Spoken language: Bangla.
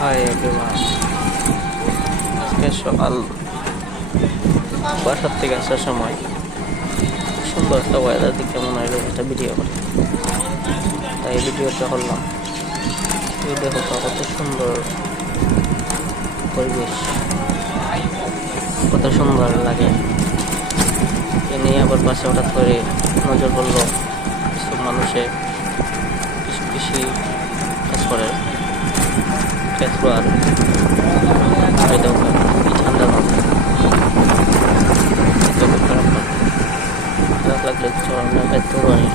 হাই এভরিওয়ান, আজকে সকাল বাসার থেকে আসার সময় সুন্দর একটা ওয়েদার দেখে মনে হলো একটা ভিডিও করি। তাই ভিডিওটা করলাম। দেখো কত সুন্দর পরিবেশ, কত সুন্দর লাগে। এ নিয়ে আবার বাসে হঠাৎ করে নজর পড়লো কিছু মানুষে কৃষি কাজ করে, আর খাইতেও হয় এই ঠান্ডার মধ্যে। খারাপ লাগলে কিছু খাইতেও পারি।